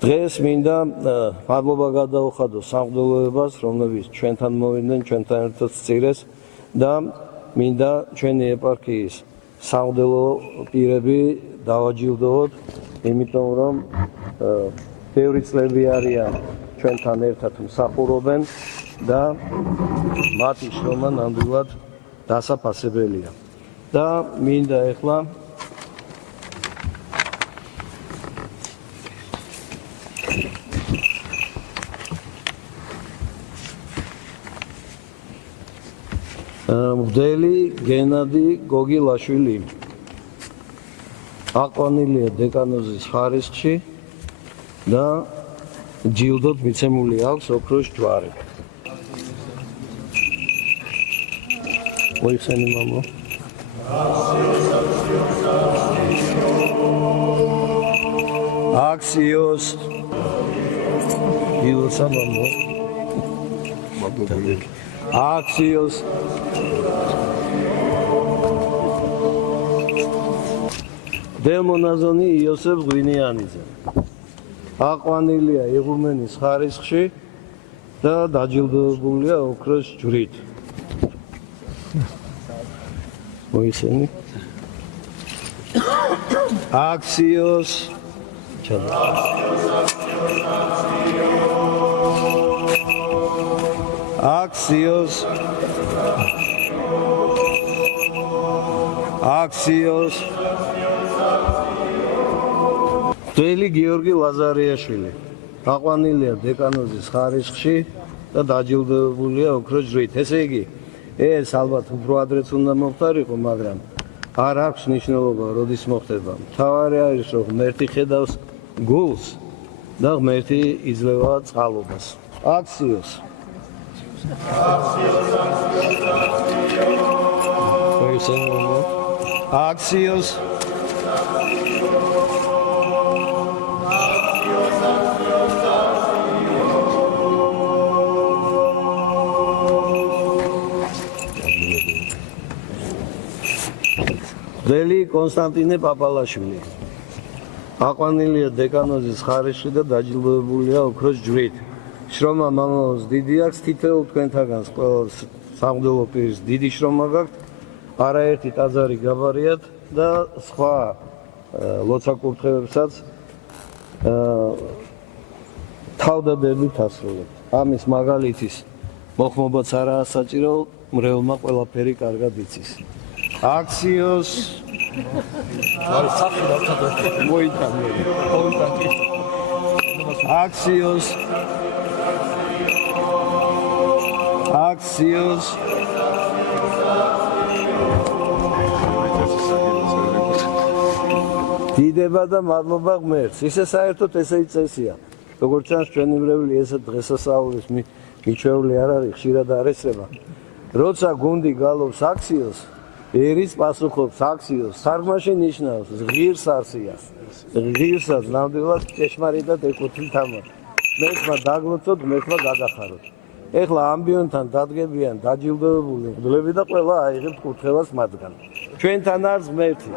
დღეს მინდა მადლობა გადაუხადო სამღვდელოებას, რომლებიც ჩვენთან მოვიდნენ, ჩვენთან ერთად სწირეს და მინდა ჩვენი ეპარქიის სამღვდელო პირები დავაჯილდოვოთ, იმიტომ რომ ბევრი წლები არიან ჩვენთან ერთად მსახურობენ და მათი შრომა ნამდვილად დასაფასებელია. და მინდა ეხლა მღვდელი გენადი გოგილაშვილი აყვანილია დეკანოზის ხარისხში და ჯილდოდ მიცემული აქვს ოქროს ჯვარი. მოიხსენი მამო. Axios Ilusa mamo. Axios Demonazoni Iosef Gwinianidze. აყვანილია იღუმენის ხარისხში და დაჯილდოებულია ოქროს ჯვრით. მოიხსენი? Axios Axios Axios Tweli Georgi Lazariashvili აყვანილია დეკანოზის ხარისხში და დაჯილდოებულია ოქროს ჯვრით. ესე იგი, ეს ალბათ უფრო ადრეც უნდა მოხდარიყო, მაგრამ არ აქვს მნიშვნელობა, როდის მოხდება. მთავარი არის, რომ ღმერთი ხედავს გულს და ღმერთი იძლევა წყალობას. Axios Axios Veli Konstantine Papalaშვილი აყვანილია დეკანოზის ხარისხში და დაჯილდოებულია ოქროს ჯვრით. შრომა მამაოს დიდი აქვს, თითოეულ თქვენთაგანს ყველას სამღვდელო პირის დიდი შრომა გაქვთ, არაერთი ტაძარი გაბარიათ და სხვა ლოცვა-კურთხევებსაც თავდადებით ასრულებთ. ამის მაგალითის მოხმობაც არაა საჭირო, მრევლმა ყველაფერი კარგად იცის. Axios Axios Axios დიდება და მადლობა ღმერთს. ისე საერთოდ ესეი წესია. როგორც ჩანს, ჩვენი მრევლი ესე დღესასწაულის მიჩვეული არ არის, ხშირად არ ესწრება. როცა გუნდი გალობს Axios ერის პასუხობს Axios, თარგმანში ნიშნავს ღირს არსიას. ღირსაც ნამდვილად ჭეშმარიტად ეკუთვნით თამარ. მერთმა დაგლოცოთ, მერთმა გადახაროთ. ეხლა ამბიონთან დადგებიან დაჯილდოებული მღვდლები და ყველა აიღებს კურთხევას მათგან. ჩვენთან არის ღმერთი.